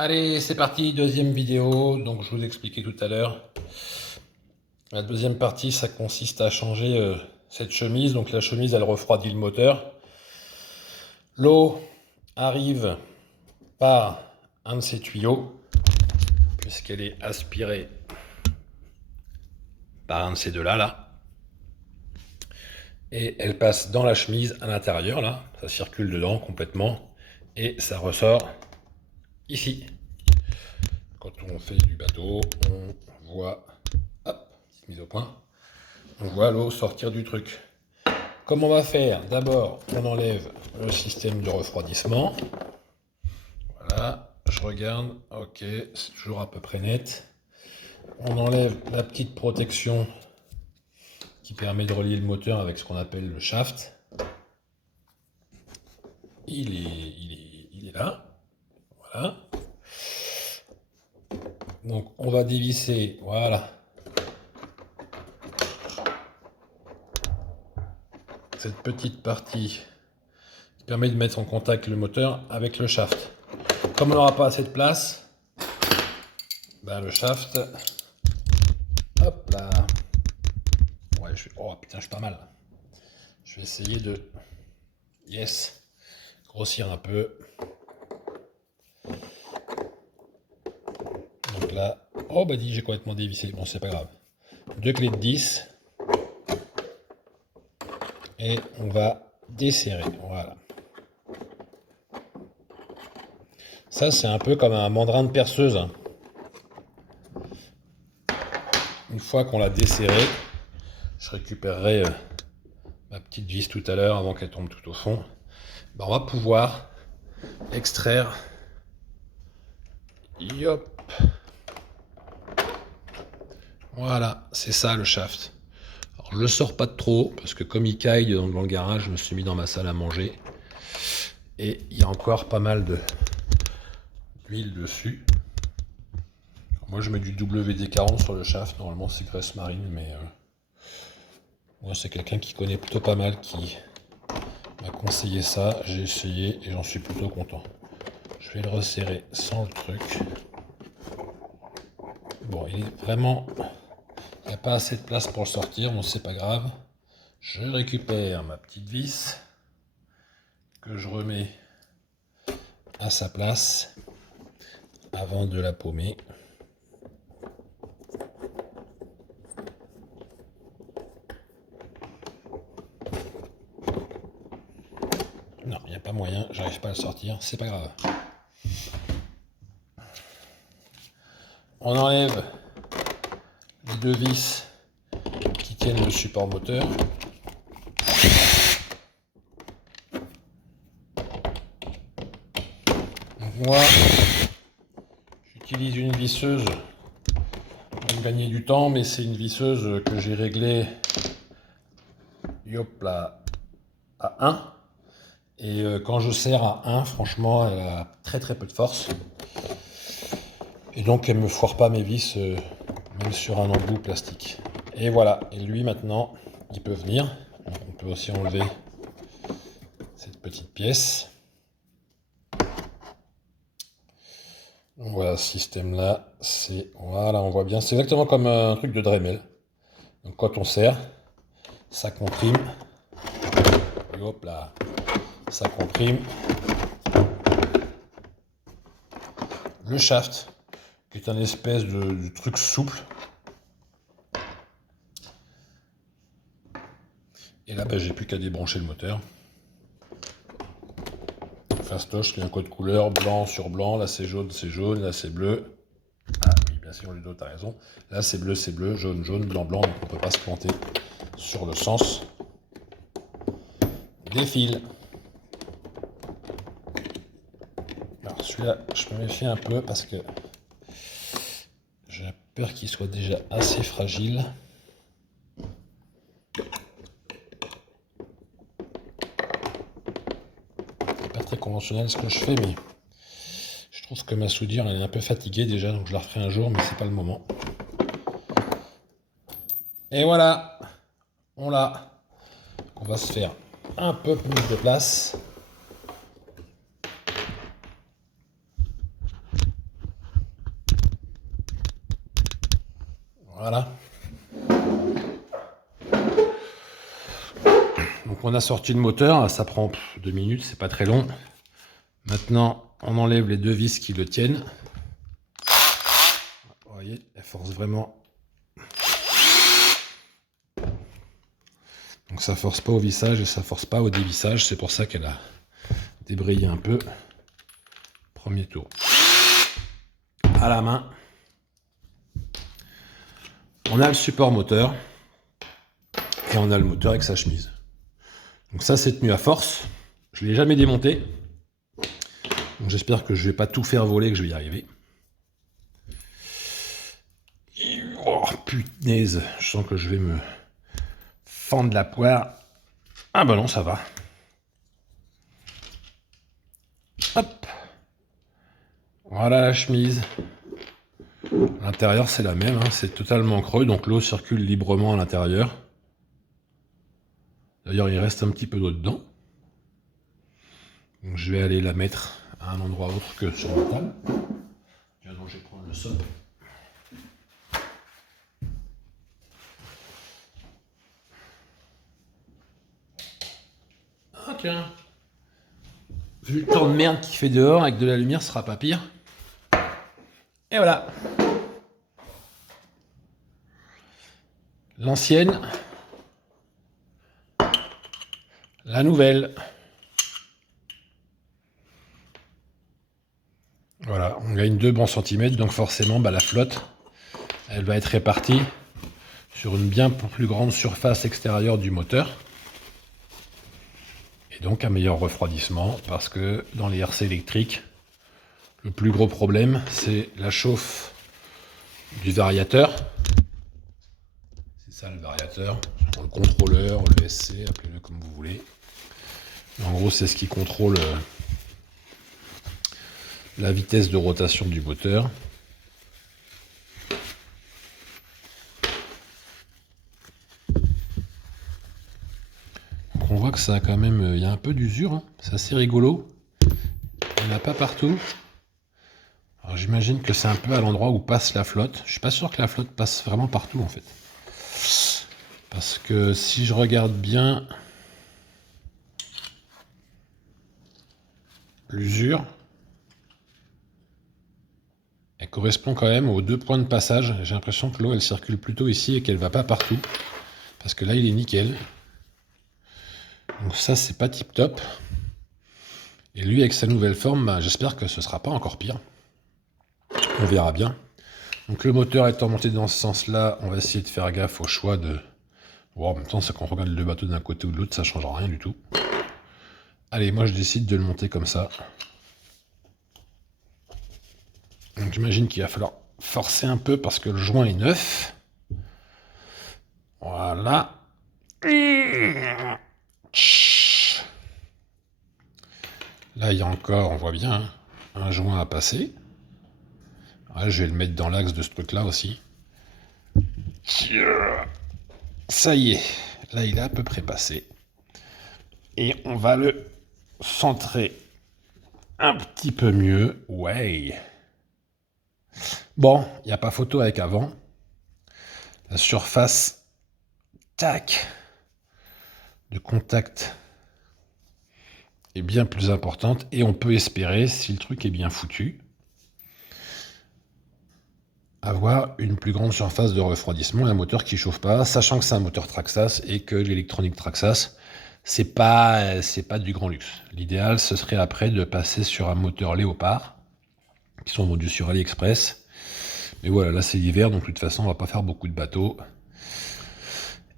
Allez, c'est parti, deuxième vidéo. Donc, je vous expliquais tout à l'heure. La deuxième partie, ça consiste à changer cette chemise. Donc, la chemise, elle refroidit le moteur. L'eau arrive par un de ces tuyaux, puisqu'elle est aspirée par un de ces deux-là, là. Et elle passe dans la chemise à l'intérieur, là. Ça circule dedans complètement. Et ça ressort ici. Quand on fait du bateau, on voit, hop, petite mise au point, on voit l'eau sortir du truc. Comme on va faire, d'abord, on enlève le système de refroidissement. Voilà, je regarde, ok, c'est toujours à peu près net. On enlève la petite protection qui permet de relier le moteur avec ce qu'on appelle le shaft. Il est là, voilà. Donc on va dévisser, voilà, cette petite partie qui permet de mettre en contact le moteur avec le shaft. Comme on n'aura pas assez de place, ben le shaft, hop là. Ouais, oh putain, je suis pas mal. Je vais essayer de, yes, grossir un peu. Donc là, oh bah dis, j'ai complètement dévissé. Bon, c'est pas grave. Deux clés de 10. Et on va desserrer. Voilà. Ça, c'est un peu comme un mandrin de perceuse. Une fois qu'on l'a desserré, je récupérerai ma petite vis tout à l'heure avant qu'elle tombe tout au fond. Ben, on va pouvoir extraire. Yop. Voilà, c'est ça le shaft. Alors, je le sors pas de trop parce que comme il caille dans le garage, je me suis mis dans ma salle à manger. Et il y a encore pas mal d'huile dessus. Alors, moi je mets du WD-40 sur le shaft, normalement c'est graisse marine, mais moi c'est quelqu'un qui connaît plutôt pas mal qui m'a conseillé ça. J'ai essayé et j'en suis plutôt content. Je vais le resserrer sans le truc. Bon, il est vraiment... Il n'y a pas assez de place pour le sortir, bon c'est pas grave. Je récupère ma petite vis que je remets à sa place avant de la paumer. Non, il n'y a pas moyen, j'arrive pas à le sortir, c'est pas grave. On enlève les deux vis qui tiennent le support moteur. Donc moi, j'utilise une visseuse pour gagner du temps, mais c'est une visseuse que j'ai réglée hop là, à 1. Et quand je serre à 1, franchement, elle a très très peu de force. Et donc elle me foire pas mes vis, même sur un embout plastique. Et voilà, et lui maintenant, il peut venir. Donc, on peut aussi enlever cette petite pièce. Donc voilà, ce système là, c'est, voilà, on voit bien, c'est exactement comme un truc de Dremel. Donc quand on serre, ça comprime, et hop là, ça comprime. Le shaft, qui est un espèce de truc souple. Et là, ben, j'ai plus qu'à débrancher le moteur. Fastoche, il y a un code couleur, blanc sur blanc, là c'est jaune, là c'est bleu. Ah oui, bien sûr, Ludo, t'as raison. Là c'est bleu, jaune, jaune, blanc, blanc, donc on ne peut pas se planter sur le sens des fils. Alors celui-là, je me méfie un peu parce que j'ai peur qu'il soit déjà assez fragile. C'est pas très conventionnel ce que je fais, mais je trouve que ma soudure elle est un peu fatiguée déjà, donc je la referai un jour, mais c'est pas le moment. Et voilà, on l'a. On va se faire un peu plus de place. Voilà. Donc on a sorti le moteur, ça prend 2 minutes, c'est pas très long. Maintenant, on enlève les 2 vis qui le tiennent. Vous voyez, elle force vraiment. Donc ça force pas au vissage et ça force pas au dévissage, c'est pour ça qu'elle a débrayé un peu. Premier tour. À la main. On a le support moteur et on a le moteur avec sa chemise. Donc ça c'est tenu à force. Je ne l'ai jamais démonté. Donc j'espère que je ne vais pas tout faire voler, que je vais y arriver. Oh punaise, je sens que je vais me fendre la poire. Ah bah non, ça va. Hop. Voilà la chemise. L'intérieur c'est la même, hein. C'est totalement creux, donc l'eau circule librement à l'intérieur. D'ailleurs il reste un petit peu d'eau dedans. Donc je vais aller la mettre à un endroit autre que sur la table. Tiens, donc je vais prendre le sol. Ah tiens. Vu le temps de merde qu'il fait dehors, avec de la lumière, ce sera pas pire. Et voilà. L'ancienne. La nouvelle. Voilà, on gagne 2 bons centimètres, donc forcément la flotte, elle va être répartie sur une bien plus grande surface extérieure du moteur. Et donc un meilleur refroidissement, parce que dans les RC électriques, le plus gros problème, c'est la chauffe du variateur. C'est ça le variateur, le contrôleur, le SC, appelez-le comme vous voulez. En gros, c'est ce qui contrôle la vitesse de rotation du moteur. Donc on voit que ça a quand même, il y a un peu d'usure, hein. C'est assez rigolo. Il n'y en a pas partout. Alors j'imagine que c'est un peu à l'endroit où passe la flotte. Je suis pas sûr que la flotte passe vraiment partout en fait. Parce que si je regarde bien l'usure, elle correspond quand même aux 2 points de passage. J'ai l'impression que l'eau elle circule plutôt ici et qu'elle va pas partout. Parce que là il est nickel. Donc ça c'est pas tip top. Et lui avec sa nouvelle forme, j'espère que ce sera pas encore pire. On verra bien. Donc le moteur étant monté dans ce sens-là, on va essayer de faire gaffe au choix de... Bon, en même temps, c'est qu'on regarde le bateau d'un côté ou de l'autre, ça ne change rien du tout. Allez, moi je décide de le monter comme ça. Donc j'imagine qu'il va falloir forcer un peu parce que le joint est neuf. Voilà. Là, il y a encore, on voit bien, hein, un joint à passer. Ouais, je vais le mettre dans l'axe de ce truc-là aussi. Ça y est, là il est à peu près passé. Et on va le centrer un petit peu mieux. Ouais. Bon, il n'y a pas photo avec avant. La surface, tac, de contact est bien plus importante. Et on peut espérer, si le truc est bien foutu, avoir une plus grande surface de refroidissement et un moteur qui chauffe pas, sachant que c'est un moteur Traxxas et que l'électronique Traxxas, c'est pas du grand luxe. L'idéal, ce serait après de passer sur un moteur Léopard, qui sont vendus sur AliExpress. Mais voilà, là c'est l'hiver, donc de toute façon, on va pas faire beaucoup de bateaux.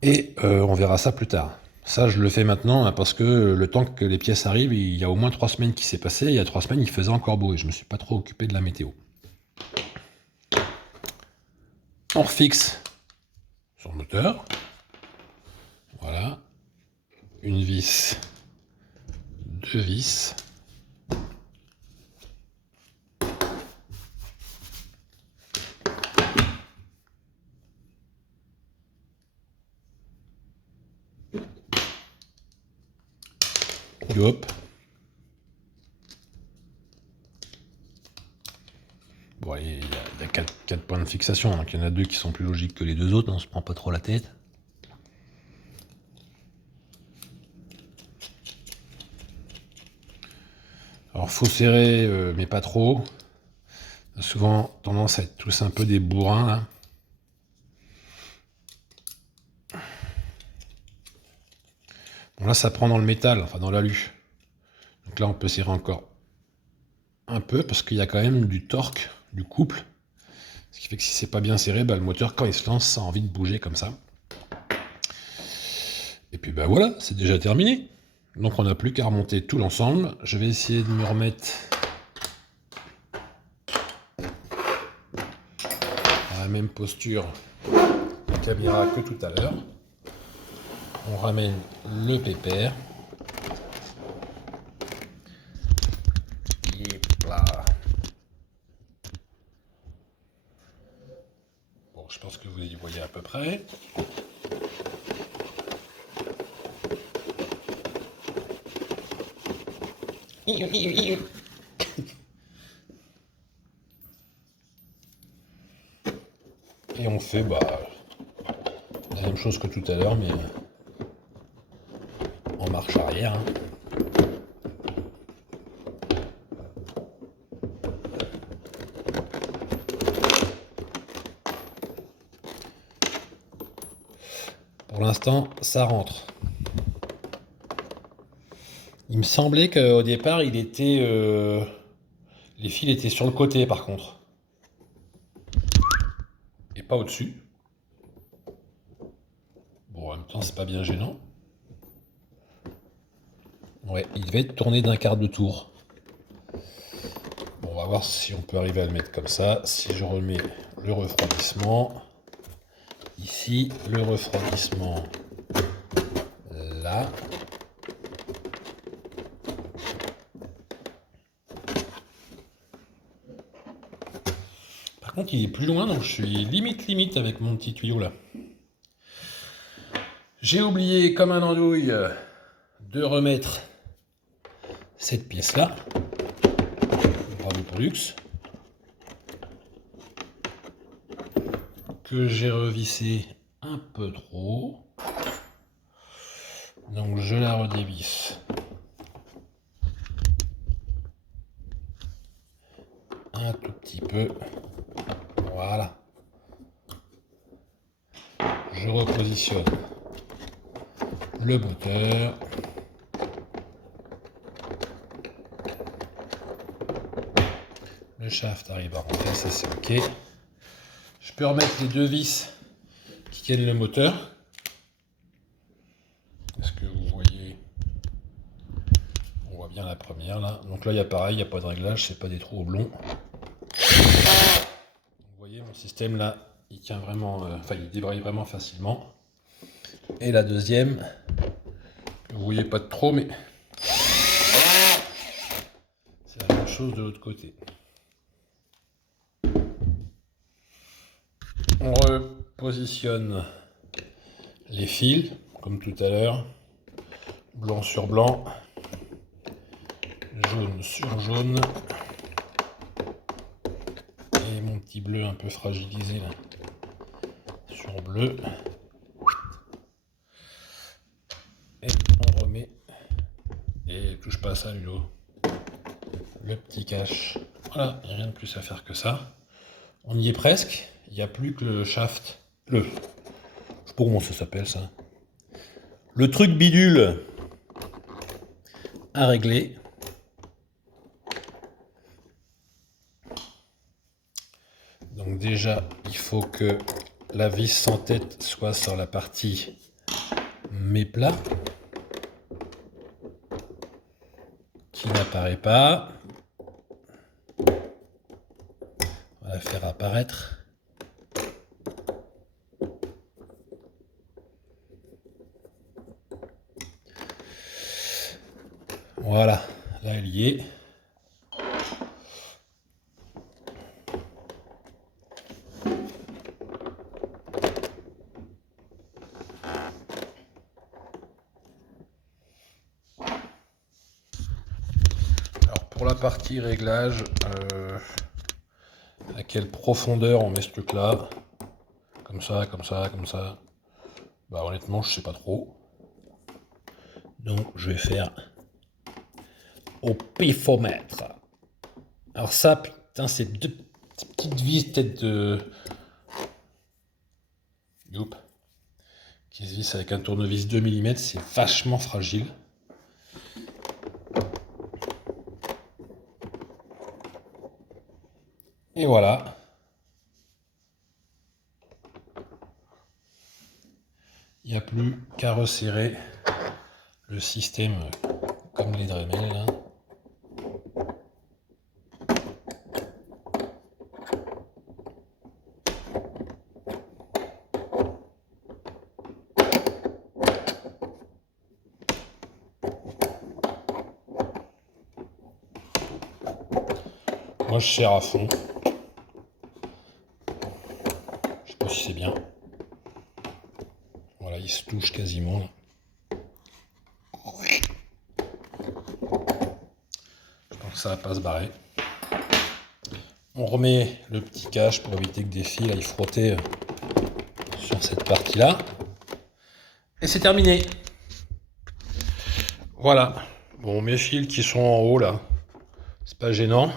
Et on verra ça plus tard. Ça, je le fais maintenant, hein, parce que le temps que les pièces arrivent, il y a au moins 3 semaines qui s'est passé. Il y a 3 semaines, il faisait encore beau et je me suis pas trop occupé de la météo. On refixe sur le moteur. Voilà. Une vis, 2 vis. Hop. Bon, il y a 4 points de fixation, donc il y en a 2 qui sont plus logiques que les 2 autres, on se prend pas trop la tête. Alors faut serrer, mais pas trop. On a souvent tendance à être tous un peu des bourrins là. Bon là ça prend dans le métal, enfin dans l'alu. Donc là on peut serrer encore un peu parce qu'il y a quand même du torque, du couple. Ce qui fait que si c'est pas bien serré, bah, le moteur quand il se lance, ça a envie de bouger comme ça. Et puis bah voilà, c'est déjà terminé. Donc on n'a plus qu'à remonter tout l'ensemble. Je vais essayer de me remettre à la même posture de caméra que tout à l'heure. On ramène le pépère. Et là. Bon, je pense que vous y voyez à peu près. Et on fait la même chose que tout à l'heure, mais en marche arrière. Hein. Pour l'instant, ça rentre. Il me semblait qu'au départ, les fils étaient sur le côté par contre. Et pas au-dessus. Bon, en même temps, c'est pas bien gênant. Ouais, il devait être tourné d'un quart de tour. Bon, on va voir si on peut arriver à le mettre comme ça. Si je remets le refroidissement. Ici, le refroidissement. Là. Par contre, il est plus loin, donc je suis limite avec mon petit tuyau là. J'ai oublié, comme un andouille, de remettre cette pièce-là. Bravo pour Luxe. Que j'ai revissé un peu trop. Donc je la redévisse. Un tout petit peu. Voilà. Je repositionne le moteur. Le shaft arrive à rentrer, ça c'est ok. Je peux remettre les 2 vis qui tiennent le moteur. Est-ce que vous voyez? On voit bien la première là. Donc là il y a pareil, il n'y a pas de réglage, c'est pas des trous oblongs. Vous voyez mon système là, il tient vraiment, il débraye vraiment facilement. Et la deuxième, vous voyez pas de trop, mais c'est la même chose de l'autre côté. On repositionne les fils, comme tout à l'heure, blanc sur blanc, jaune sur jaune, et mon petit bleu un peu fragilisé là, sur bleu. Et on remet, et touche pas à ça Ludo, le petit cache. Voilà, il n'y a rien de plus à faire que ça. On y est presque, il n'y a plus que le shaft, je sais pas comment ça s'appelle ça. Le truc bidule à régler. Donc déjà, il faut que la vis sans tête soit sur la partie méplat, qui n'apparaît pas. On va la faire apparaître. Voilà, là elle y est. Alors pour la partie réglage, la quelle profondeur on met ce truc là. Comme ça, comme ça, comme ça. Bah honnêtement, je sais pas trop. Donc je vais faire au pifomètre. Alors ça, putain, c'est deux petites vis peut-être de... Youp. Qui se vissent avec un tournevis 2 mm, c'est vachement fragile. Et voilà. Il n'y a plus qu'à resserrer le système comme les Dremel là. Moi je serre à fond. Je sais pas si c'est bien. Voilà, il se touche quasiment là. Je pense que ça va pas se barrer. On remet le petit cache pour éviter que des fils aillent frotter sur cette partie là. Et c'est terminé. Voilà. Bon, mes fils qui sont en haut là, c'est pas gênant.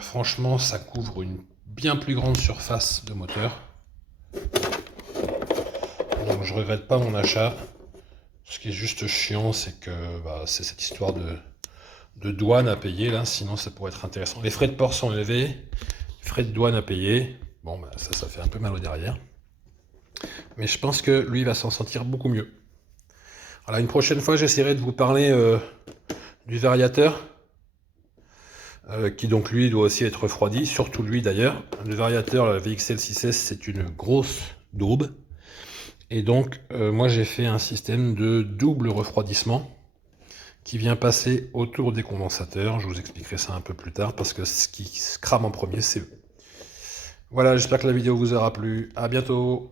Franchement, ça couvre une bien plus grande surface de moteur. Donc je regrette pas mon achat. Ce qui est juste chiant, c'est que c'est cette histoire de douane à payer là, sinon ça pourrait être intéressant. Les frais de port sont élevés, les frais de douane à payer. Bon, ça fait un peu mal au derrière. Mais je pense que lui va s'en sentir beaucoup mieux. Voilà, une prochaine fois, j'essaierai de vous parler du variateur. Qui donc lui doit aussi être refroidi, surtout lui d'ailleurs. Le variateur, la VXL 6S, c'est une grosse daube. Et donc moi j'ai fait un système de double refroidissement qui vient passer autour des condensateurs. Je vous expliquerai ça un peu plus tard parce que ce qui se crame en premier c'est eux. Voilà, j'espère que la vidéo vous aura plu. À bientôt.